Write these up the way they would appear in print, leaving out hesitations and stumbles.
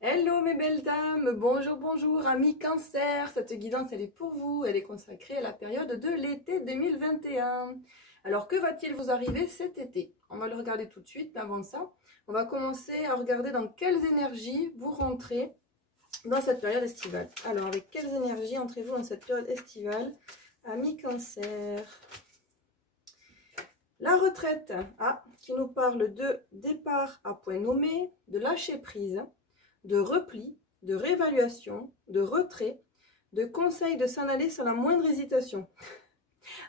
Hello mes belles âmes, bonjour, bonjour, amis cancer. Cette guidance elle est pour vous, elle est consacrée à la période de l'été 2021. Alors que va-t-il vous arriver cet été? On va le regarder tout de suite, mais avant ça, on va commencer à regarder dans quelles énergies vous rentrez dans cette période estivale. Alors avec quelles énergies entrez-vous dans cette période estivale, amis cancer? La retraite, qui nous parle de départ à point nommé, de lâcher prise, de repli, de réévaluation, de retrait, de conseil de s'en aller sans la moindre hésitation.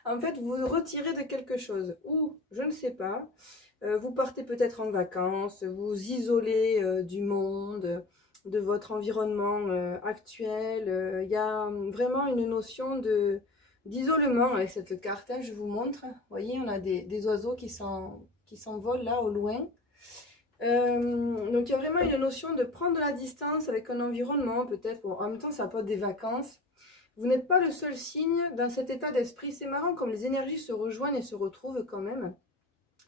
En fait, vous vous retirez de quelque chose, ou je ne sais pas, vous partez peut-être en vacances, vous vous isolez du monde, de votre environnement actuel. Il y a vraiment une notion d'isolement avec cette carte. Je vous montre. Vous voyez, on a des oiseaux qui s'envolent là au loin. Donc il y a vraiment une notion de prendre de la distance avec un environnement, peut-être. Bon, en même temps, ça apporte des vacances. Vous n'êtes pas le seul signe dans cet état d'esprit. C'est marrant comme les énergies se rejoignent et se retrouvent quand même.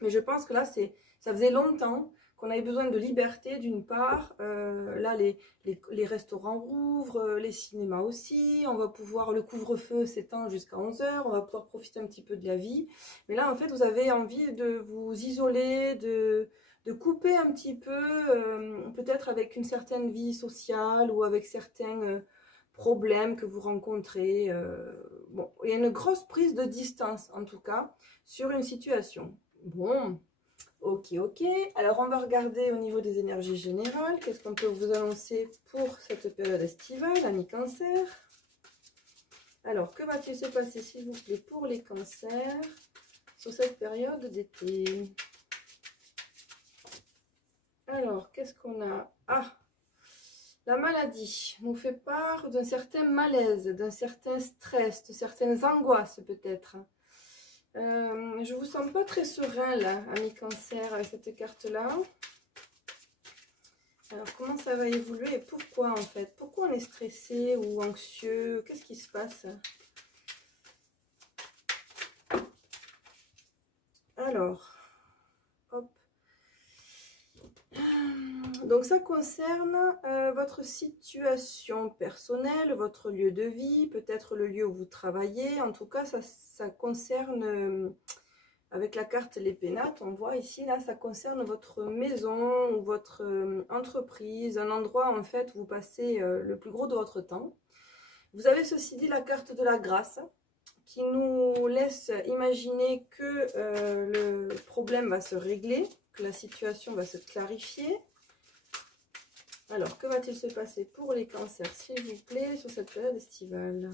Mais je pense que là, ça faisait longtemps qu'on avait besoin de liberté d'une part. Là, les restaurants rouvrent, les cinémas aussi. On va pouvoir, le couvre-feu s'étend jusqu'à 11 h. On va pouvoir profiter un petit peu de la vie. Mais là, en fait, vous avez envie de vous isoler, de couper un petit peu, peut-être avec une certaine vie sociale ou avec certains problèmes que vous rencontrez. Bon, il y a une grosse prise de distance, en tout cas, sur une situation. Bon, ok. Alors, on va regarder au niveau des énergies générales. Qu'est-ce qu'on peut vous annoncer pour cette période estivale, amis cancer? Alors, que va-t-il se passer, s'il vous plaît, pour les cancers sur cette période d'été? Alors, qu'est-ce qu'on a? La maladie nous fait part d'un certain malaise, d'un certain stress, de certaines angoisses peut-être. Je vous sens pas très serein là, amis cancer, avec cette carte-là. Alors, comment ça va évoluer et pourquoi en fait? Pourquoi on est stressé ou anxieux? Qu'est-ce qui se passe? Alors, hop. Donc ça concerne votre situation personnelle, votre lieu de vie, peut-être le lieu où vous travaillez. En tout cas, ça concerne, avec la carte les pénates, on voit ici, là, ça concerne votre maison ou votre entreprise, un endroit en fait où vous passez le plus gros de votre temps. Vous avez ceci dit la carte de la grâce qui nous laisse imaginer que le problème va se régler, que la situation va se clarifier. Alors, que va-t-il se passer pour les cancers, s'il vous plaît, sur cette période estivale?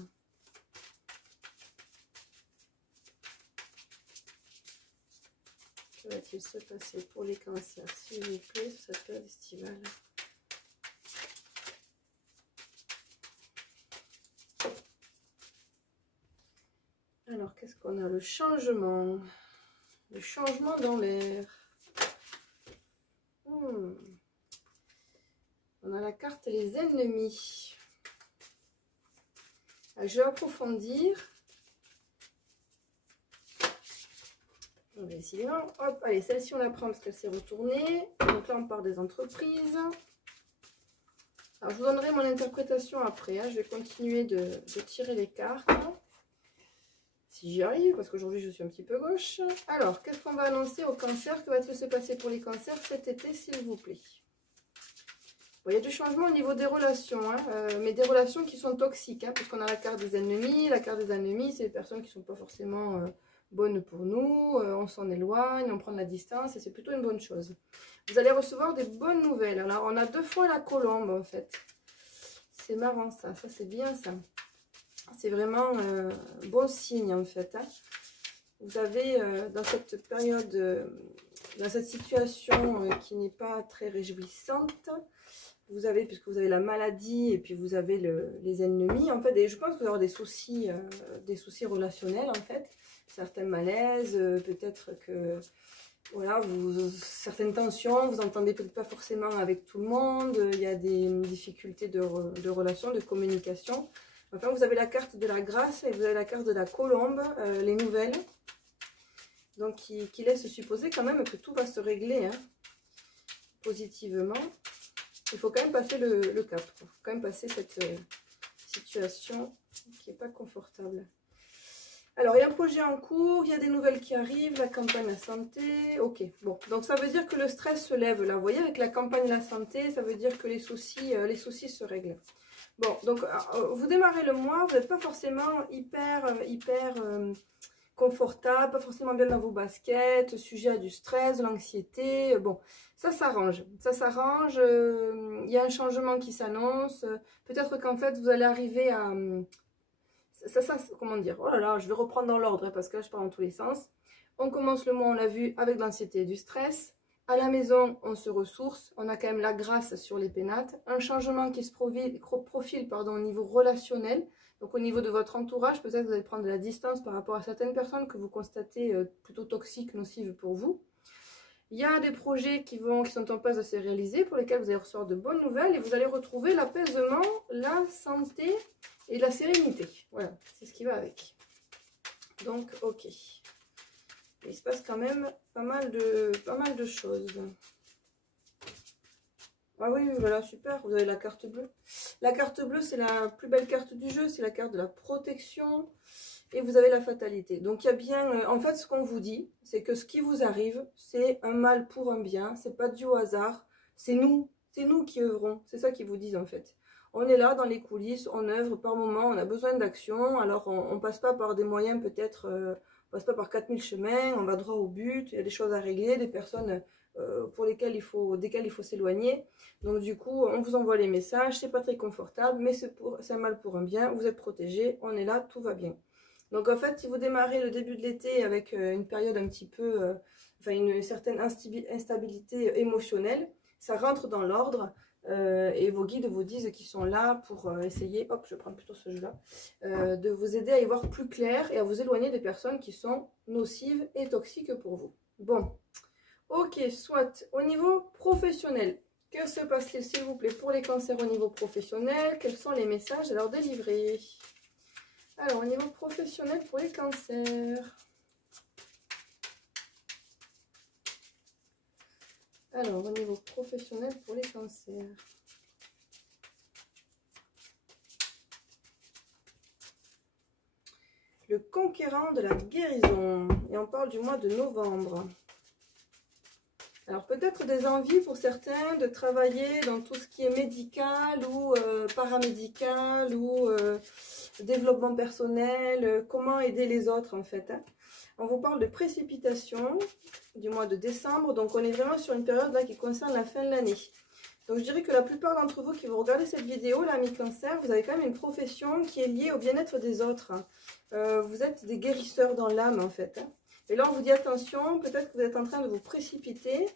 Que va-t-il se passer pour les cancers, s'il vous plaît, sur cette période estivale? Alors, qu'est-ce qu'on a? Le changement dans l'air. On a la carte les ennemis. Alors, je vais approfondir. Décidément, hop, allez, celle-ci on la prend parce qu'elle s'est retournée. Donc là, on part des entreprises. Alors, je vous donnerai mon interprétation après. Je vais continuer de tirer les cartes. Si j'y arrive, parce qu'aujourd'hui, je suis un petit peu gauche. Alors, qu'est-ce qu'on va annoncer au cancer? Que va-t-il se passer pour les cancers cet été, s'il vous plaît? Bon, il y a du changement au niveau des relations, mais des relations qui sont toxiques, puisqu'on a la carte des ennemis. La carte des ennemis, c'est des personnes qui ne sont pas forcément bonnes pour nous. On s'en éloigne, on prend de la distance, et c'est plutôt une bonne chose. Vous allez recevoir des bonnes nouvelles. Alors, on a 2 fois la colombe, en fait. C'est marrant, ça c'est bien, ça. C'est vraiment bon signe, en fait. Vous avez, dans cette période, dans cette situation qui n'est pas très réjouissante, vous avez, puisque vous avez la maladie et puis vous avez les ennemis, en fait, et je pense que vous avez des soucis relationnels, en fait, certains malaises, peut-être que, voilà, certaines tensions, vous n'entendez peut-être pas forcément avec tout le monde, il y a des difficultés de relation, de communication. Enfin, vous avez la carte de la grâce et vous avez la carte de la colombe, les nouvelles, donc qui laisse supposer quand même que tout va se régler, positivement. Et il faut quand même passer le cap. Il faut quand même passer cette situation qui n'est pas confortable. Alors, il y a un projet en cours, il y a des nouvelles qui arrivent, la campagne la santé, ok. Bon, donc ça veut dire que le stress se lève là. Vous voyez, avec la campagne la santé, ça veut dire que les soucis se règlent. Bon, donc vous démarrez le mois, vous n'êtes pas forcément hyper confortable, pas forcément bien dans vos baskets, sujet à du stress, de l'anxiété. Bon, ça s'arrange. Ça s'arrange, il y a un changement qui s'annonce. Peut-être qu'en fait, vous allez arriver à... comment dire, oh là là, je vais reprendre dans l'ordre hein, parce que là je pars dans tous les sens. On commence le mois, on l'a vu, avec de l'anxiété et du stress. À la maison, on se ressource, on a quand même la grâce sur les pénates. Un changement qui se profile pardon, au niveau relationnel, donc au niveau de votre entourage. Peut-être que vous allez prendre de la distance par rapport à certaines personnes que vous constatez plutôt toxiques, nocives pour vous. Il y a des projets qui sont en passe de se réaliser, pour lesquels vous allez recevoir de bonnes nouvelles et vous allez retrouver l'apaisement, la santé et la sérénité. Voilà, c'est ce qui va avec. Donc, ok. Il se passe quand même pas mal de choses. Ah oui, voilà, super, vous avez la carte bleue. La carte bleue, c'est la plus belle carte du jeu, c'est la carte de la protection. Et vous avez la fatalité. Donc il y a bien, en fait ce qu'on vous dit, c'est que ce qui vous arrive, c'est un mal pour un bien, c'est pas dû au hasard, c'est nous qui œuvrons, c'est ça qu'ils vous disent en fait. On est là dans les coulisses, on œuvre par moment, on a besoin d'action, alors on passe pas par des moyens peut-être, on passe pas par 4000 chemins, on va droit au but, il y a des choses à régler, des personnes desquelles il faut s'éloigner. Donc du coup, on vous envoie les messages, c'est pas très confortable, mais c'est un mal pour un bien, vous êtes protégés, on est là, tout va bien. Donc en fait, si vous démarrez le début de l'été avec une période un petit peu, une certaine instabilité émotionnelle, ça rentre dans l'ordre et vos guides vous disent qu'ils sont là pour essayer, hop, je prends plutôt ce jeu-là, de vous aider à y voir plus clair et à vous éloigner des personnes qui sont nocives et toxiques pour vous. Bon, ok, soit au niveau professionnel, que se passe-t-il s'il vous plaît pour les cancers au niveau professionnel? Quels sont les messages à leur délivrer? Alors, au niveau professionnel pour les cancers. Alors, au niveau professionnel pour les cancers. Le conquérant de la guérison. Et on parle du mois de novembre. Alors, peut-être des envies pour certains de travailler dans tout ce qui est médical ou paramédical ou développement personnel, comment aider les autres en fait. Hein. On vous parle de précipitation du mois de décembre, donc on est vraiment sur une période là qui concerne la fin de l'année. Donc je dirais que la plupart d'entre vous qui vont regarder cette vidéo, la mi-cancer, vous avez quand même une profession qui est liée au bien-être des autres. Vous êtes des guérisseurs dans l'âme en fait. Hein. Et là on vous dit attention, peut-être que vous êtes en train de vous précipiter.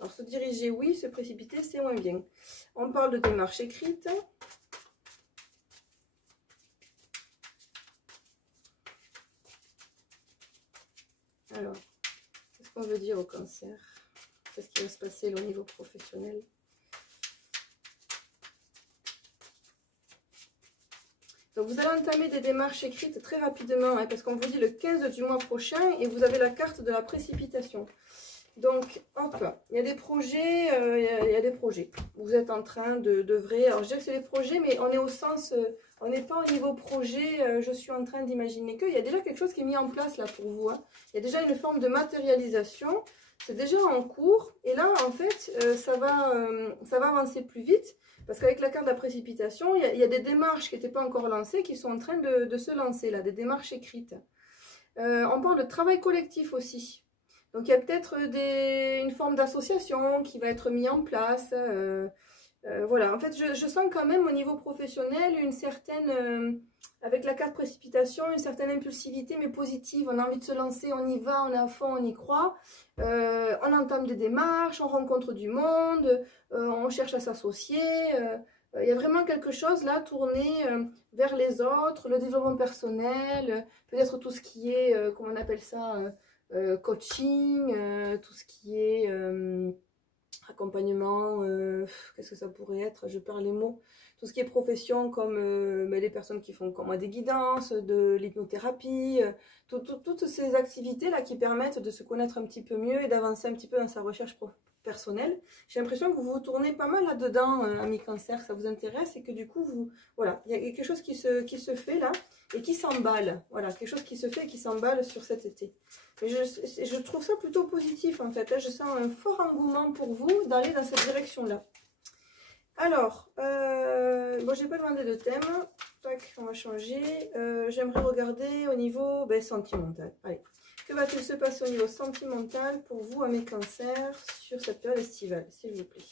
Alors se diriger oui, se précipiter c'est moins bien. On parle de démarche écrite. Alors, qu'est-ce qu'on veut dire au cancer? Qu'est-ce qui va se passer au niveau professionnel? Donc, vous allez entamer des démarches écrites très rapidement, hein, parce qu'on vous dit le 15 du mois prochain et vous avez la carte de la précipitation. Donc, hop, il y a des projets, il y a des projets. Vous êtes en train d'œuvrer. Alors, je dirais que c'est des projets, mais on est au sens, on n'est pas au niveau projet, je suis en train d'imaginer que. Il y a déjà quelque chose qui est mis en place là pour vous. Hein. Il y a déjà une forme de matérialisation. C'est déjà en cours. Et là, en fait, ça va avancer plus vite. Parce qu'avec la carte de la précipitation, il y a des démarches qui n'étaient pas encore lancées, qui sont en train de se lancer là, des démarches écrites. On parle de travail collectif aussi. Donc, il y a peut-être une forme d'association qui va être mise en place. Voilà, en fait, je sens quand même au niveau professionnel une certaine, avec la carte précipitation, une certaine impulsivité, mais positive. On a envie de se lancer, on y va, on est à fond, on y croit. On entame des démarches, on rencontre du monde, on cherche à s'associer. Il y a vraiment quelque chose là tourné vers les autres, le développement personnel, peut-être tout ce qui est, comment on appelle ça coaching, tout ce qui est accompagnement, qu'est-ce que ça pourrait être? Je perds les mots. Tout ce qui est profession comme les personnes qui font comme moi des guidances, de l'hypnothérapie, toutes ces activités-là qui permettent de se connaître un petit peu mieux et d'avancer un petit peu dans sa recherche personnel. J'ai l'impression que vous vous tournez pas mal là-dedans, amis cancer, que ça vous intéresse et que du coup, voilà, il y a quelque chose qui se fait là et qui s'emballe. Voilà, quelque chose qui se fait et qui s'emballe sur cet été. Et je trouve ça plutôt positif en fait. Là, je sens un fort engouement pour vous d'aller dans cette direction-là. Alors, bon, j'ai pas demandé de thème. Tac, on va changer. J'aimerais regarder au niveau sentimental. Allez. Que va-t-il se passer au niveau sentimental pour vous, amis cancers, sur cette période estivale, s'il vous plaît?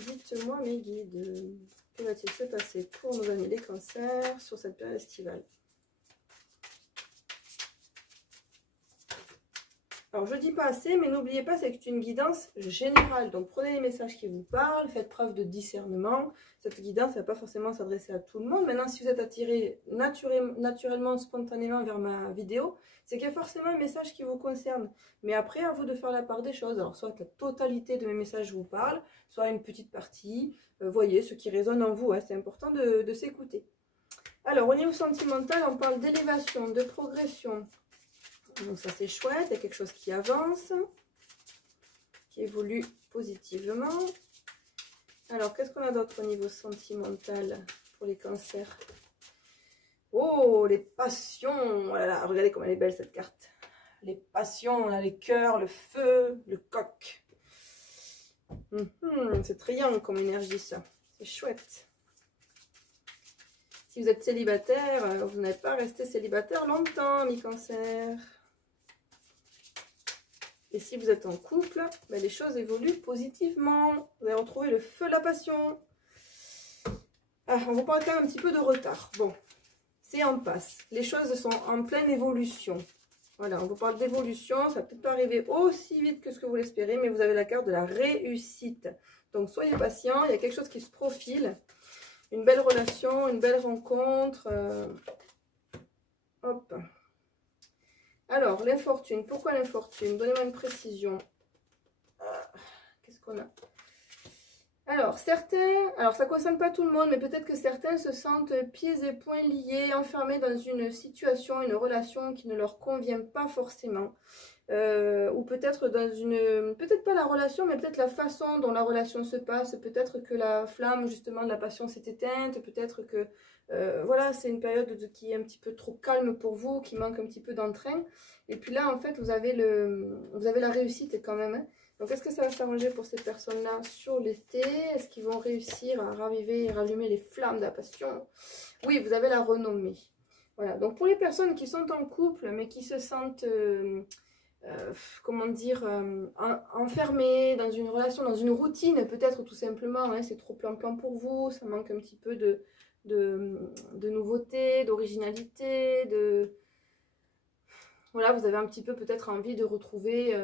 Dites-moi, mes guides, que va-t-il se passer pour nos amis les cancers sur cette période estivale? Alors, je ne dis pas assez, mais n'oubliez pas, c'est une guidance générale. Donc, prenez les messages qui vous parlent, faites preuve de discernement. Cette guidance ne va pas forcément s'adresser à tout le monde. Maintenant, si vous êtes attiré naturellement, spontanément vers ma vidéo, c'est qu'il y a forcément un message qui vous concerne. Mais après, à vous de faire la part des choses. Alors, soit la totalité de mes messages vous parle, soit une petite partie. Voyez, ce qui résonne en vous, hein, c'est important de s'écouter. Alors, au niveau sentimental, on parle d'élévation, de progression. Donc ça c'est chouette, il y a quelque chose qui avance, qui évolue positivement. Alors qu'est-ce qu'on a d'autre au niveau sentimental pour les cancers? Oh, les passions! Oh là là, regardez comme elle est belle cette carte. Les passions, on a les cœurs, le feu, le coq. C'est triangle comme énergie ça, c'est chouette. Si vous êtes célibataire, vous n'allez pas rester célibataire longtemps, mes cancers. Et si vous êtes en couple, les choses évoluent positivement. Vous allez retrouver le feu, la passion. Ah, on vous parle quand même un petit peu de retard. Bon, c'est en passe. Les choses sont en pleine évolution. Voilà, on vous parle d'évolution. Ça ne va peut-être pas arriver aussi vite que ce que vous l'espérez, mais vous avez la carte de la réussite. Donc, soyez patient. Il y a quelque chose qui se profile. Une belle relation, une belle rencontre. Hop. Alors, l'infortune. Pourquoi l'infortune? Donnez-moi une précision. Qu'est-ce qu'on a? Alors, certains... Alors, ça ne concerne pas tout le monde, mais peut-être que certains se sentent pieds et poings liés, enfermés dans une situation, une relation qui ne leur convient pas forcément. Ou peut-être dans une... Peut-être pas la relation, mais peut-être la façon dont la relation se passe. Peut-être que la flamme, justement, de la passion s'est éteinte. Peut-être que... voilà, c'est une période qui est un petit peu trop calme pour vous, qui manque un petit peu d'entrain. Et puis là, en fait, vous avez la réussite quand même. Hein. Donc, est-ce que ça va s'arranger pour ces personnes-là sur l'été? Est-ce qu'ils vont réussir à raviver et rallumer les flammes de la passion? Oui, vous avez la renommée. Voilà, donc pour les personnes qui sont en couple, mais qui se sentent... comment dire, enfermées dans une relation, dans une routine, peut-être tout simplement, hein, c'est trop plan-plan pour vous, ça manque un petit peu de nouveauté, d'originalité, voilà, vous avez un petit peu peut-être envie de retrouver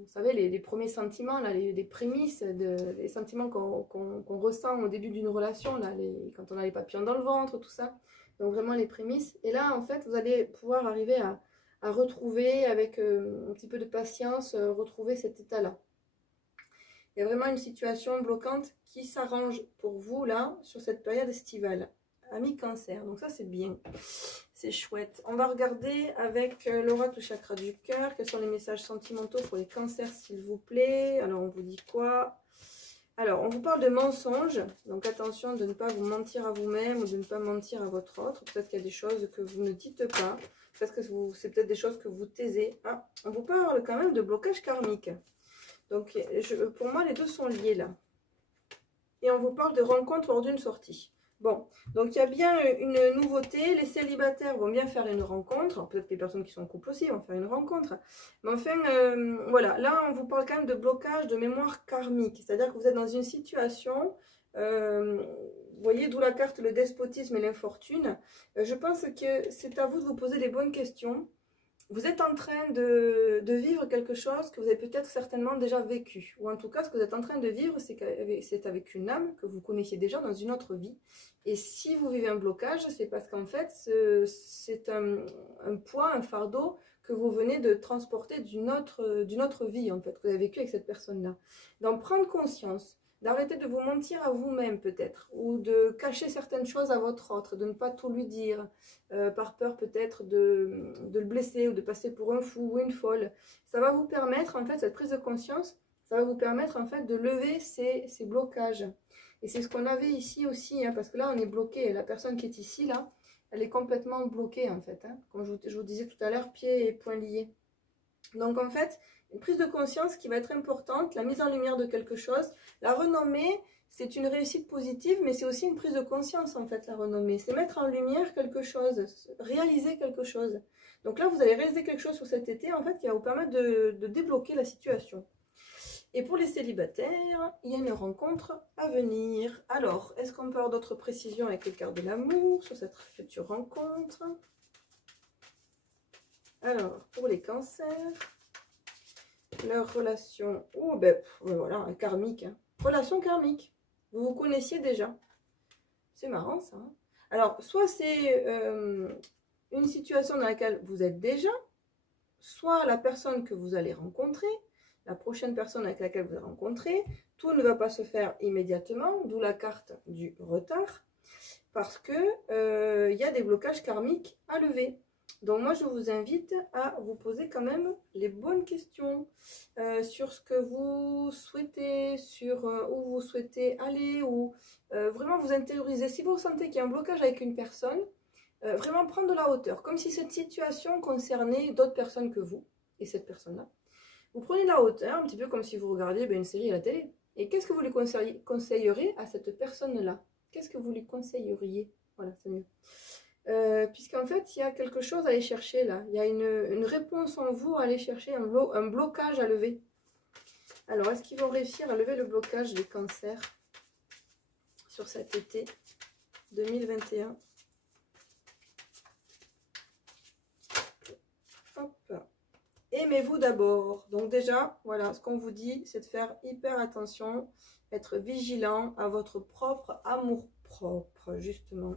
vous savez, les premiers sentiments, là, les prémices, les sentiments qu'on ressent au début d'une relation, là, quand on a les papillons dans le ventre, tout ça. Donc vraiment les prémices. Et là, en fait, vous allez pouvoir arriver à retrouver avec un petit peu de patience, retrouver cet état-là. Il y a vraiment une situation bloquante qui s'arrange pour vous, là, sur cette période estivale. Amis cancer, donc ça c'est bien, c'est chouette. On va regarder avec l'oracle chakra du cœur, quels sont les messages sentimentaux pour les cancers s'il vous plaît. Alors on vous dit quoi? Alors on vous parle de mensonges, donc attention de ne pas vous mentir à vous-même ou de ne pas mentir à votre autre. Peut-être qu'il y a des choses que vous ne dites pas, peut-être que c'est peut-être des choses que vous taisez. Ah, on vous parle quand même de blocage karmique. Donc pour moi les deux sont liés là. Et on vous parle de rencontre lors d'une sortie. Bon, donc il y a bien une nouveauté, les célibataires vont bien faire une rencontre, peut-être que les personnes qui sont en couple aussi vont faire une rencontre, mais enfin, voilà, là on vous parle quand même de blocage de mémoire karmique, c'est-à-dire que vous êtes dans une situation, vous voyez, d'où la carte le despotisme et l'infortune, je pense que c'est à vous de vous poser les bonnes questions. Vous êtes en train de vivre quelque chose que vous avez peut-être certainement déjà vécu. Ou en tout cas, ce que vous êtes en train de vivre, c'est avec une âme que vous connaissiez déjà dans une autre vie. Et si vous vivez un blocage, c'est parce qu'en fait, c'est un poids, un fardeau que vous venez de transporter d'une autre vie, en fait, que vous avez vécu avec cette personne-là. Donc, prendre conscience d'arrêter de vous mentir à vous-même peut-être, ou de cacher certaines choses à votre autre, de ne pas tout lui dire, par peur peut-être de le blesser ou de passer pour un fou ou une folle. Ça va vous permettre, en fait, cette prise de conscience, ça va vous permettre, en fait, de lever ces blocages. Et c'est ce qu'on avait ici aussi, hein, parce que là, on est bloqué. La personne qui est ici, là, elle est complètement bloquée, en fait. Hein, comme je vous disais tout à l'heure, pieds et poings liés. Donc, en fait, une prise de conscience qui va être importante, la mise en lumière de quelque chose. La renommée, c'est une réussite positive, mais c'est aussi une prise de conscience, en fait, la renommée. C'est mettre en lumière quelque chose, réaliser quelque chose. Donc là, vous allez réaliser quelque chose sur cet été, en fait, qui va vous permettre de débloquer la situation. Et pour les célibataires, il y a une rencontre à venir. Alors, est-ce qu'on peut avoir d'autres précisions avec les cartes de l'amour sur cette future rencontre? Alors, pour les cancers, leur relation, oh ben voilà, karmique, hein. Relation karmique, vous vous connaissiez déjà, c'est marrant ça, hein. Alors soit c'est une situation dans laquelle vous êtes déjà, soit la personne que vous allez rencontrer, la prochaine personne avec laquelle vous allez rencontrer, tout ne va pas se faire immédiatement, d'où la carte du retard, parce que y a des blocages karmiques à lever. Donc moi, je vous invite à vous poser quand même les bonnes questions sur ce que vous souhaitez, sur où vous souhaitez aller, ou vraiment vous intérioriser. Si vous sentez qu'il y a un blocage avec une personne, vraiment prendre de la hauteur, comme si cette situation concernait d'autres personnes que vous, et cette personne-là. Vous prenez de la hauteur, un petit peu comme si vous regardiez une série à la télé. Et qu'est-ce que vous lui conseillerez à cette personne-là? Qu'est-ce que vous lui conseilleriez? Voilà, c'est mieux. Puisqu'en fait, il y a quelque chose à aller chercher là. Il y a une réponse en vous à aller chercher, un blocage à lever. Alors, est-ce qu'ils vont réussir à lever le blocage des cancers sur cet été 2021? Hop. Aimez-vous d'abord. Donc déjà, voilà, ce qu'on vous dit, c'est de faire hyper attention, être vigilant à votre propre amour-propre, justement.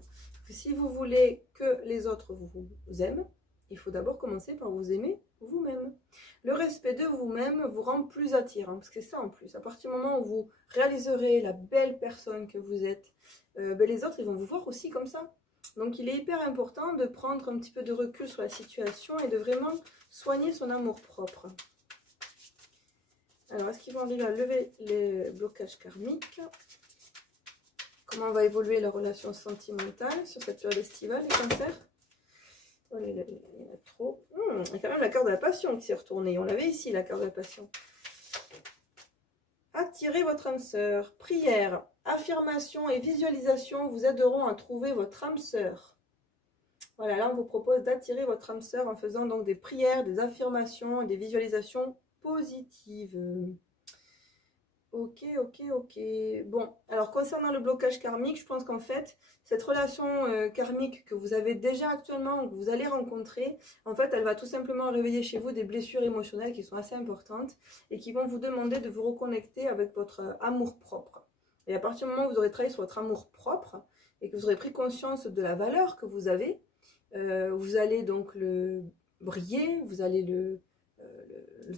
Si vous voulez que les autres vous aiment, il faut d'abord commencer par vous aimer vous-même. Le respect de vous-même vous rend plus attirant, parce que c'est ça en plus. À partir du moment où vous réaliserez la belle personne que vous êtes, les autres ils vont vous voir aussi comme ça. Donc il est hyper important de prendre un petit peu de recul sur la situation et de vraiment soigner son amour-propre. Alors, est-ce qu'ils vont arriver à lever les blocages karmiques? Comment va évoluer leur relation sentimentale sur cette période estivale, les cancers? Oh, il y en a trop. Il y a quand même la carte de la passion qui s'est retournée. On l'avait ici, la carte de la passion. Attirez votre âme sœur. Prière, affirmation et visualisation vous aideront à trouver votre âme sœur. Voilà, là on vous propose d'attirer votre âme sœur en faisant donc des prières, des affirmations et des visualisations positives. Ok. Bon, alors concernant le blocage karmique, je pense qu'en fait, cette relation karmique que vous avez déjà actuellement, que vous allez rencontrer, en fait, elle va tout simplement réveiller chez vous des blessures émotionnelles qui sont assez importantes et qui vont vous demander de vous reconnecter avec votre amour-propre. Et à partir du moment où vous aurez travaillé sur votre amour-propre et que vous aurez pris conscience de la valeur que vous avez, vous allez donc le briller, vous allez le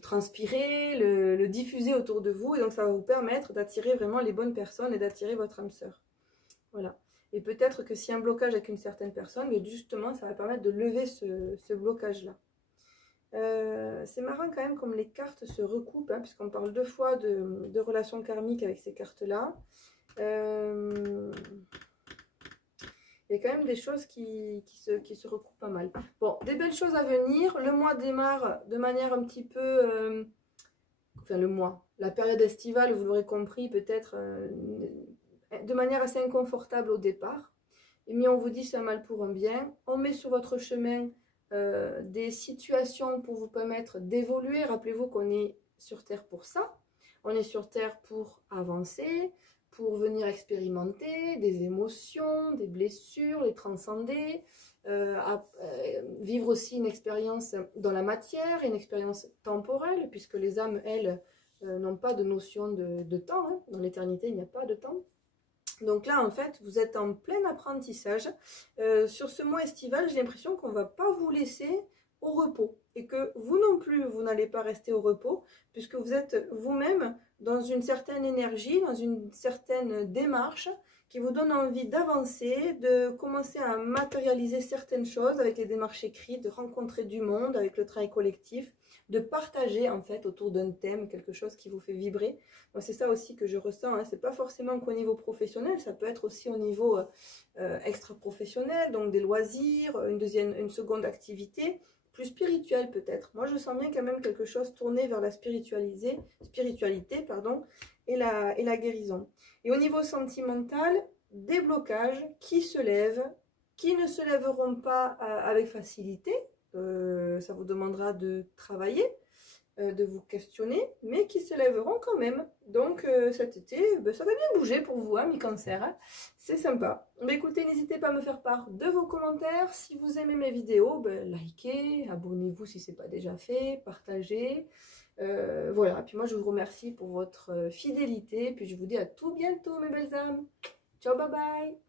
transpirer, le diffuser autour de vous, et donc ça va vous permettre d'attirer vraiment les bonnes personnes et d'attirer votre âme sœur. Voilà. Et peut-être que s'il y a un blocage avec une certaine personne, mais justement ça va permettre de lever ce blocage-là. C'est marrant quand même comme les cartes se recoupent, hein, puisqu'on parle deux fois de relations karmiques avec ces cartes-là. Il y a quand même des choses qui se recoupent pas mal. Bon, des belles choses à venir. Le mois démarre de manière un petit peu... enfin, le mois. La période estivale, vous l'aurez compris, peut-être de manière assez inconfortable au départ. Mais on vous dit c'est un mal pour un bien. On met sur votre chemin des situations pour vous permettre d'évoluer. Rappelez-vous qu'on est sur Terre pour ça. On est sur Terre pour avancer, pour venir expérimenter des émotions, des blessures, les transcender, vivre aussi une expérience dans la matière, une expérience temporelle, puisque les âmes, elles, n'ont pas de notion de temps, hein. Dans l'éternité, il n'y a pas de temps. Donc là, en fait, vous êtes en plein apprentissage. Sur ce mois estival, j'ai l'impression qu'on ne va pas vous laisser au repos et que vous non plus, vous n'allez pas rester au repos puisque vous êtes vous-même dans une certaine énergie, dans une certaine démarche qui vous donne envie d'avancer, de commencer à matérialiser certaines choses avec les démarches écrites, de rencontrer du monde avec le travail collectif, de partager en fait autour d'un thème quelque chose qui vous fait vibrer. C'est ça aussi que je ressens, hein. C'est pas forcément qu'au niveau professionnel, ça peut être aussi au niveau extra-professionnel, donc des loisirs, une seconde activité, plus spirituelle peut-être. Moi je sens bien quand même quelque chose tourné vers la spiritualité, pardon, et la guérison. Et au niveau sentimental, des blocages qui se lèvent, qui ne se lèveront pas avec facilité. Ça vous demandera de travailler, de vous questionner, mais qui se lèveront quand même. Donc cet été, ça va bien bouger pour vous, hein, mes cancers. Hein. C'est sympa. Mais écoutez, n'hésitez pas à me faire part de vos commentaires. Si vous aimez mes vidéos, likez, abonnez-vous si ce n'est pas déjà fait, partagez. Voilà, puis moi je vous remercie pour votre fidélité, puis je vous dis à tout bientôt mes belles âmes. Ciao, bye bye.